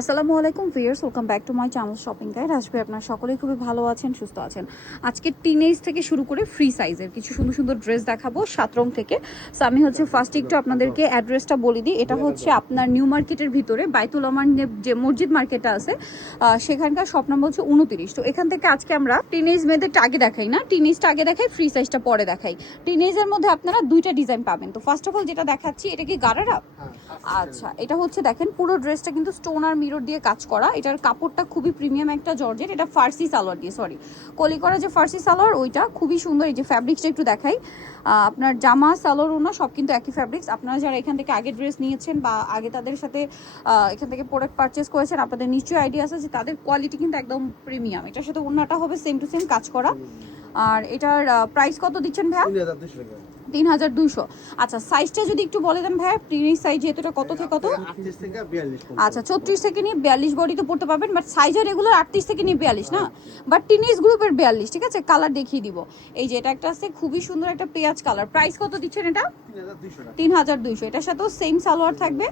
আসসালামু আলাইকুম viewers, welcome back to my channel shopping guide. আসবে আপনারা সকলেই খুবই ভালো আছেন, সুস্থ আছেন। আজকে টিনেজ থেকে শুরু করে ফ্রি সাইজের কিছু সুন্দর সুন্দর ড্রেস দেখাবো 7 রং থেকে। সো আমি ফার্স্ট একটু আপনাদেরকে অ্যাড্রেসটা বলে দিই। এটা হচ্ছে আপনার নিউ মার্কেটের ভিতরে বাইতুল আমার যে মসজিদ মার্কেটটা আছে সেখানকার শপ নাম্বার হচ্ছে 29। তো এখান থেকে আজকে আমরা টিনেজ মেয়েদের আগে দেখাই না, টিনেজটা আগে দেখাই, ফ্রি সাইজটা পরে দেখাই। টিনেজের মধ্যে আপনারা দুইটা ডিজাইন পাবেন। তো ফার্স্ট অফ অল যেটা দেখাচ্ছি, এটা কি গারারা? আচ্ছা, এটা হচ্ছে দেখেন পুরো ড্রেসটা কিন্তু স্টোন আর মিরর দিয়ে কাজ করা। এটার কাপড়টা খুবই প্রিমিয়াম একটা জর্জেট। এটা ফার্সি সালোয়ার দিয়ে, সরি কলি করা যে ফার্সি সালোয়ার ওইটা খুবই সুন্দর। এই যে ফ্যাব্রিক্সটা একটু দেখাই, আপনার জামা সালোয়ার ওনা সব কিন্তু একই ফ্যাব্রিক্স। আপনারা যারা এখান থেকে আগে ড্রেস নিয়েছেন বা আগে তাদের সাথে এখান থেকে প্রোডাক্ট পারচেস করেছেন, আপনাদের নিশ্চয়ই আইডিয়া আছে যে তাদের কোয়ালিটি কিন্তু একদম প্রিমিয়াম। এটার সাথে ওনাটা হবে সেম টু সেম কাজ করা। আর এটার প্রাইস কত দিচ্ছেন ভাইয়া? 3200। আচ্ছা, সাইজটা যদি একটু বলে দেন ভাইয়া, প্রিমিয়াম সাইজ যেহেতু এটা কত থেকে কত? 38 থেকে 42। আচ্ছা, 34 থেকে নিয়ে 42 বডিতে পড়তে পারবেন, বাট সাইজের রেগুলার 38 থেকে নিয়ে 42 না, বাট টিনেজ গ্রুপের 42। ঠিক আছে, কালার দেখিয়ে দিব। এই যে এটা একটা আছে খুবই সুন্দর একটা পেঁয়াজ কালার। প্রাইস কত দিচ্ছেন এটা? 3200। এটার সাথেও সেম সালোয়ার থাকবে,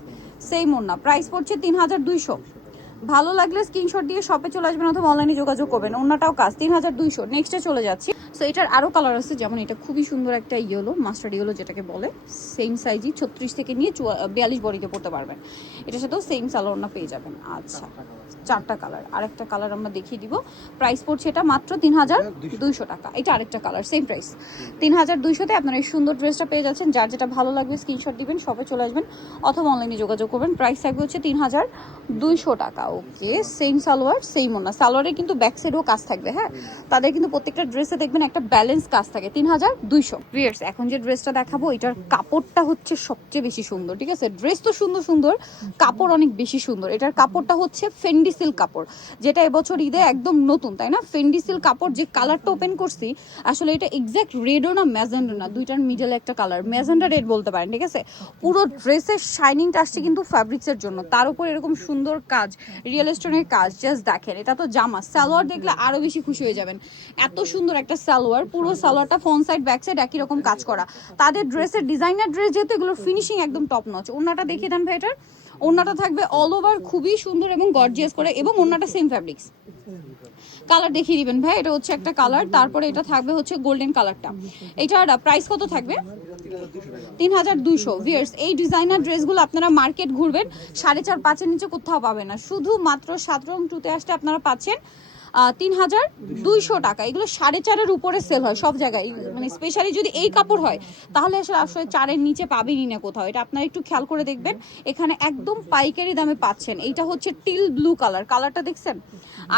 সেম ওড়না। প্রাইস পড়ছে 3200। ভালো লাগলে স্ক্রিনশট দিয়ে শপে চলে আসবেন অথবা অনলাইনে যোগাযোগ করবেন। ওড়নাটাও কাজ 3200। নেক্সটে চলে যাচ্ছি। সো এটার আরও কালার আছে, যেমন এটা খুবই সুন্দর একটা ইয়েলো, মাস্টার্ড ইয়েলো যেটাকে বলে। সেম সাইজই 36 থেকে নিয়ে 42 বডিতে পড়তে পারবেন। এটার সাথেও সেম সালোয়ার পেয়ে যাবেন। আচ্ছা, 4টা কালার। আরেকটা কালার আমরা দেখিয়ে দিব। প্রাইস পড়ছে এটা মাত্র 3200 টাকা। এটা আরেকটা কালার, সেম প্রাইস 3200-তে আপনারা এই সুন্দর ড্রেসটা পেয়ে যাচ্ছেন। যার যেটা ভালো লাগবে স্ক্রিনশট দিবেন, শপে চলে আসবেন অথবা অনলাইনে যোগাযোগ করবেন। প্রাইস থাকবে হচ্ছে 3200 টাকা। ওকে, সেম সালোয়ার সেম ওড়না। সালোয়ারে কিন্তু ব্যাক সাইডেও কাজ থাকবে। হ্যাঁ, তাদের কিন্তু প্রত্যেকটা ড্রেসে দেখবেন একটা ব্যালেন্স কাজ থাকে। 3200। ভিউয়ার্স, এখন যে ড্রেসটা দেখাবো এটার কাপড়টা হচ্ছে সবচেয়ে বেশি সুন্দর। ঠিক আছে, ড্রেস তো সুন্দর সুন্দর, কাপড় অনেক বেশি সুন্দর। এটার কাপড়টা হচ্ছে ফেন্ডি সিল্ক কাপড়, যেটা এবছর ঈদে একদম নতুন, তাই না? ফেন্ডি সিল্ক কাপড়। যে কালারটা ওপেন করছি, আসলে এটা এক্স্যাক্ট রেডও না ম্যাজেন্ডা না, দুইটার মিডলে একটা কালার, ম্যাজেন্ডা রেড বলতে পারেন। ঠিক আছে, পুরো ড্রেসের শাইনিংটা আসছে কিন্তু ফ্যাব্রিক্সের জন্য, তার উপর এরকম সুন্দর কাজ, রিয়েল স্টোনের কাজ। জাস্ট দেখেন, এটা তো জামা, সালোয়ার দেখলে আরো বেশি খুশি হয়ে যাবেন। এত সুন্দর একটা সালোয়ার, পুরো সালোয়ারটা ফ্রন্ট সাইড ব্যাক সাইড একই রকম কাজ করা। তাদের ড্রেসের ডিজাইনার ড্রেস যেহেতু, এগুলোর ফিনিশিং একদম টপ নচ। ওড়নাটা দেখিয়ে দেন ভাই। এটার ওড়নাটা থাকবে অল ওভার খুবই সুন্দর এবং গর্জিয়াস করে, এবং ওড়নাটা সেম ফ্যাব্রিক্স। কালার দেখিয়ে দিবেন ভাই। এটা হচ্ছে একটা কালার, তারপরে এটা থাকবে হচ্ছে গোল্ডেন কালারটা। এটার প্রাইস কত থাকবে? 3200। ভিউয়ার্স, এই ডিজাইনার ড্রেসগুলো আপনারা মার্কেট ঘুরবেন 4.5-5-এর নিচে কোথাও পাবেন না। শুধুমাত্র 7 রং 2-তে আসতে আপনারা পাচ্ছেন 3200 টাকা। এগুলো 4.5-এর উপরে সেল হয় সব জায়গায়, মানে স্পেশালি যদি এই কাপড় হয় তাহলে আসলে 4-এর নিচে পাবেনই না কোথাও। এটা আপনারা একটু খেয়াল করে দেখবেন, এখানে একদম পাইকারি দামে পাচ্ছেন। এইটা হচ্ছে টিল ব্লু কালার, কালারটা দেখছেন?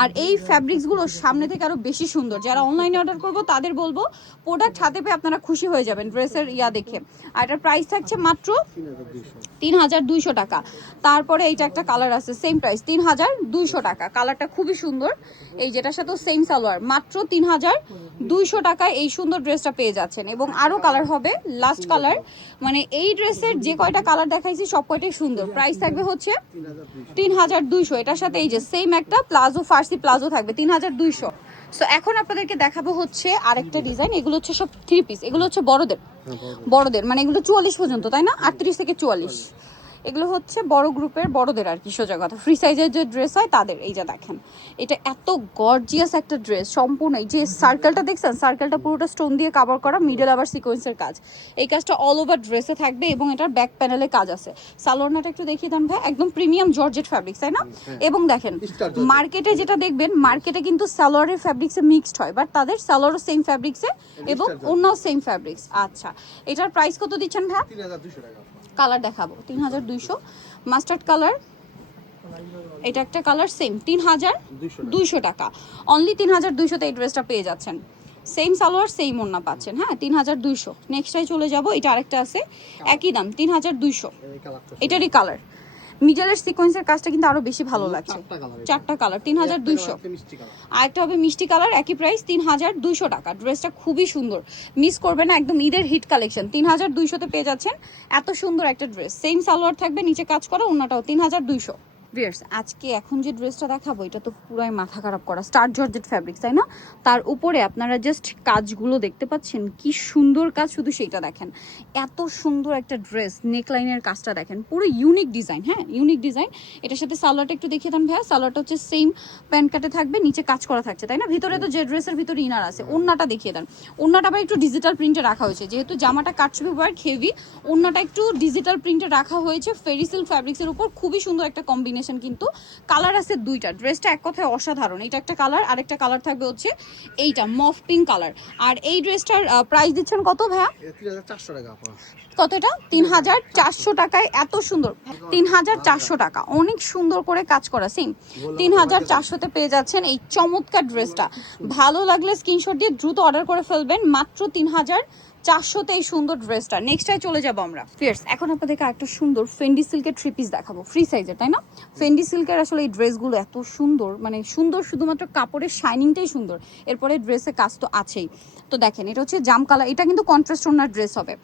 আর এই ফ্যাব্রিক্সগুলো সামনে থেকে আরো বেশি সুন্দর। যারা অনলাইনে অর্ডার করবো তাদের বলবো, প্রোডাক্ট হাতে পেয়ে আপনারা খুশি হয়ে যাবেন ড্রেসের ইয়া দেখে। আর এটার প্রাইস থাকছে মাত্র 3200 টাকা। তারপরে এইটা একটা কালার আছে, সেম প্রাইস 3200 টাকা। কালারটা খুবই সুন্দর। এই যেটার সাথে সেম সালোয়ার, মাত্র 3200 টাকায় এই সুন্দর ড্রেসটা পেয়ে যাচ্ছেন। এবং আরো কালার হবে, লাস্ট কালার। মানে এই ড্রেসের যে কয়টা কালার দেখাইছি সব কয়টাই সুন্দর। প্রাইস থাকবে হচ্ছে 3200। এটার সাথে এই যে সেম একটা প্লাজো, ফার্সি প্লাজো থাকবে 3200। সো এখন আপনাদেরকে দেখাবো হচ্ছে আরেকটা ডিজাইন। এগুলো হচ্ছে সব 3 পিস। এগুলো হচ্ছে বড়দের, বড়দের মানে এগুলো 44 পর্যন্ত, তাই না? 38 থেকে 44। এগুলো হচ্ছে বড় গ্রুপের, বড়দের আর কি, সোজা কথা। ফ্রি সাইজের যে ড্রেস হয় তাদের। এই যে দেখেন, এটা এত গর্জিয়াস একটা ড্রেস। সম্পূর্ণ এই যে সার্কেলটা দেখছেন, সার্কেলটা পুরোটা স্টোন দিয়ে কভার করা, মিডল আবার সিকোয়েন্সের কাজ। এই কাজটা অল ওভার ড্রেসে থাকবে এবং এটার ব্যাক প্যানেলে কাজ আছে। সালোয়ারটা একটু দেখিয়ে দেন ভাই। একদম প্রিমিয়াম জর্জেট ফ্যাব্রিক্স, তাই না? এবং দেখেন, মার্কেটে যেটা দেখবেন, মার্কেটে কিন্তু সালোয়ারের ফ্যাব্রিক্সে মিক্সড হয়, বাট তাদের সালোয়ারও সেম ফ্যাব্রিক্সে এবং অন্যও সেম ফ্যাব্রিক্স। আচ্ছা, এটার প্রাইস কত দিচ্ছেন ভাই? 3200 টাকা। কালার দেখাবো 3200। মাস্টার্ড কালার, এটা একটা কালার, সেম 3200 টাকা। অনলি 3200-তে এই ড্রেসটা পেয়ে যাচ্ছেন। সেম সালোয়ার সেম ওড়না পাচ্ছেন। হ্যাঁ, 3200। নেক্সটটাই চলে যাব। এটা আরেকটা আছে, একই দাম 3200। এটারই কালার, মিডলের সিকোয়েন্সের কাজটা কিন্তু আরো বেশি ভালো লাগছে। 4টা কালার 3200। আর একটা হবে মিষ্টি কালার, একই প্রাইস 3200 টাকা। ড্রেসটা খুবই সুন্দর, মিস করবে না, একদম ঈদের হিট কালেকশন। 3200-তে পেয়ে যাচ্ছেন এত সুন্দর একটা ড্রেস। সেম সালোয়ার থাকবে, নিচে কাজ করা, ওড়নাটাও 3200। ভিউয়ার্স আজকে এখন যে ড্রেসটা দেখাবো এটা তো পুরাই মাথা খারাপ করা, স্টার জর্জেট ফ্যাব্রিক, তাই না? তার উপরে আপনারা জাস্ট কাজগুলো দেখতে পাচ্ছেন, কি সুন্দর কাজ, শুধু সেইটা দেখেন। এত সুন্দর একটা ড্রেস, নেকলাইনের কাজটা দেখেন, পুরো ইউনিক ডিজাইন। হ্যাঁ, ইউনিক ডিজাইন। এটার সাথে সালোয়ারটা একটু দেখিয়ে দেন ভাইয়া। সালোয়ারটা হচ্ছে সেম প্যান্ট কাটে থাকবে, নিচে কাজ করা থাকছে, তাই না? ভিতরে তো যে ড্রেসের ভিতরে ইনার আছে। ওড়নাটা দেখিয়ে দেন। ওড়নাটা আবার একটু ডিজিটাল প্রিন্টে রাখা হয়েছে, যেহেতু জামাটা কাটছবি ওয়ার্ক হেভি, ওড়নাটা একটু ডিজিটাল প্রিন্টে রাখা হয়েছে ফেরিসিল ফ্যাব্রিক্সের উপর। খুবই সুন্দর একটা কম্বিনেশন, কিন্তু কালার আছে দুইটা। ড্রেসটা এক কথায় অসাধারণ। এটা একটা কালার, আরেকটা কালার থাকবে হচ্ছে এইটা মফ পিঙ্ক কালার। আর এই ড্রেসটার প্রাইস দিচ্ছেন কত ভাইয়া? 3400 টাকা আপা। কত এটা? 3400 টাকায় এত সুন্দর। 3400 টাকা, অনেক সুন্দর করে কাজ করা। সেম 3400-তে পেয়ে যাচ্ছেন এই চমৎকার ড্রেসটা। ভালো লাগলে স্ক্রিনশট দিয়ে দ্রুত অর্ডার করে ফেলবেন, মাত্র 3400-তে এই সুন্দর ড্রেসটা। নেক্সটটাই চলে যাবো আমরা। ফিয়ার্স এখন আপনাদেরকে একটা সুন্দর ফেন্ডি সিল্কের থ্রি পিস দেখাবো, ফ্রি সাইজের, তাই না? ফেন্ডি সিল্কের আসলে এই ড্রেসগুলো এত সুন্দর, মানে সুন্দর শুধুমাত্র কাপড়ের শাইনিংটাই সুন্দর, এরপরে ড্রেসের কাজ তো আছেই। তো দেখেন, এটা হচ্ছে জাম কালার, এটা কিন্তু কন্ট্রাস্ট ওনার ড্রেস হবে।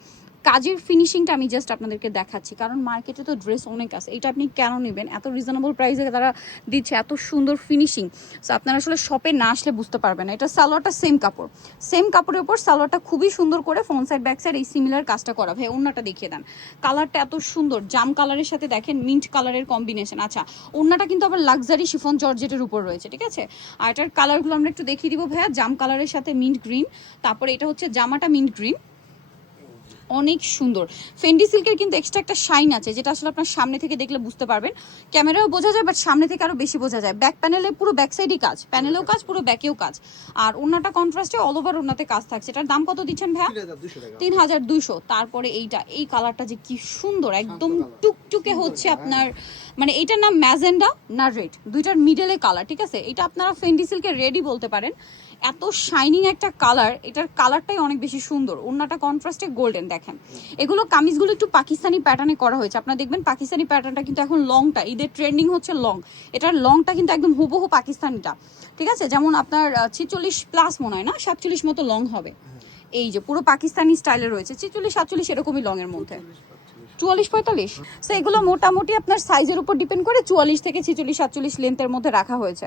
কাজের ফিনিশিংটা আমি জাস্ট আপনাদেরকে দেখাচ্ছি, কারণ মার্কেটে তো ড্রেস অনেক আছে। এটা আপনি কেন নেবেন? এত রিজনেবল প্রাইসে তারা দিচ্ছে, এত সুন্দর ফিনিশিং। সো আপনারা আসলে শপে না আসলে বুঝতে পারবেন না। এটা সালোয়ারটা সেম কাপড়, সেম কাপড়ের উপর সালোয়ারটা খুবই সুন্দর করে ফ্রন্ট সাইড ব্যাক সাইড এই সিমিলার কাজটা করা। ভাই ওড়নাটা দেখিয়ে দেন। কালারটা এত সুন্দর, জাম কালারের সাথে দেখেন মিন্ট কালারের কম্বিনেশন। আচ্ছা, ওড়নাটা কিন্তু আবার লাক্সারি শিফন জর্জেটের উপর রয়েছে, ঠিক আছে? আর এটার কালারগুলো আমরা একটু দেখিয়ে দিব ভাইয়া। জাম কালারের সাথে মিন্ট গ্রিন, তারপরে এটা হচ্ছে জামাটা মিন্ট গ্রিন, অনেক সুন্দর। ফেন্ডি সিল্কের কিন্তু এক্সট্রা একটা শাইন আছে, যেটা আসলে আপনার সামনে থেকে দেখলে বুঝতে পারবেন। ক্যামেরাও বোঝা যায়, বাট সামনে থেকে আরো বেশি বোঝা যায়। ব্যাক প্যানেলে পুরো ব্যাক সাইডই কাজ, প্যানেলেও কাজ, পুরো ব্যাকেও কাজ। আর ওড়নাটা কন্ট্রাস্টে অল ওভার ওড়নাতে কাজ থাকছে। এটার দাম কত দিচ্ছেন ভাইয়া? 3200 টাকা। 3200। তারপরে এইটা, এই কালারটা যে কি সুন্দর, একদম টুকটুকে হচ্ছে আপনার, মানে এইটার নাম ম্যাজেন্ডা না রেড, দুইটার মিডলে কালার, ঠিক আছে? এটা আপনারা ফেন্ডি সিল্কের রেডই বলতে পারেন। এত শাইনিং একটা কালার, এটার কালারটাই অনেক বেশি সুন্দর। ওড়নাটা কন্ট্রাস্টে গোল্ডেন। দেখেন এগুলো কামিজগুলো একটু পাকিস্তানি প্যাটার্নে করা হয়েছে। আপনারা দেখবেন পাকিস্তানি প্যাটার্নটা কিন্তু এখন লংটা, ঈদের ট্রেন্ডিং হচ্ছে লং। এটার লংটা কিন্তু একদম হুবহু পাকিস্তানিটা, ঠিক আছে? যেমন আপনার 46+ মনে হয় না, 47 মতো লং হবে। এই যে পুরো পাকিস্তানি স্টাইলে রয়েছে, 46-47 এরকমই লং এর মধ্যে। 44-45। সো এগুলো মোটামুটি আপনার সাইজের উপর ডিপেন্ড করে 44 থেকে 46-47 লেন্থের মধ্যে রাখা হয়েছে।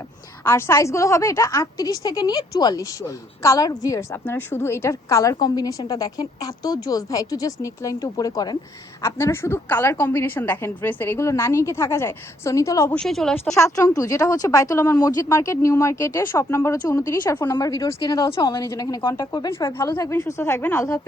আর সাইজগুলো হবে এটা 38 থেকে নিয়ে 44। কালার ভিয়ার্স আপনারা শুধু এটার কালার কম্বিনেশনটা দেখেন, এত জোস ভাই। একটু জাস্ট নেকলাইনটা উপরে করেন, আপনারা শুধু কালার কম্বিনেশন দেখেন ড্রেসের, এগুলো না নিয়ে কি থাকা যায়? সো নিতল অবশ্যই চলে আসতো 7 রং 2, যেটা হচ্ছে বাইতুল আমার মসজিদ মার্কেট, নিউ মার্কেটে। শপ নাম্বার হচ্ছে 29, আর ফোন নাম্বার ভিডিওস কিনে দেওয়া হচ্ছে। অনলাইনের জন্য এখানে কন্ট্যাক্ট করবেন। সবাই ভালো থাকবেন, সুস্থ থাকবেন, আল্লাহ হাফেজ।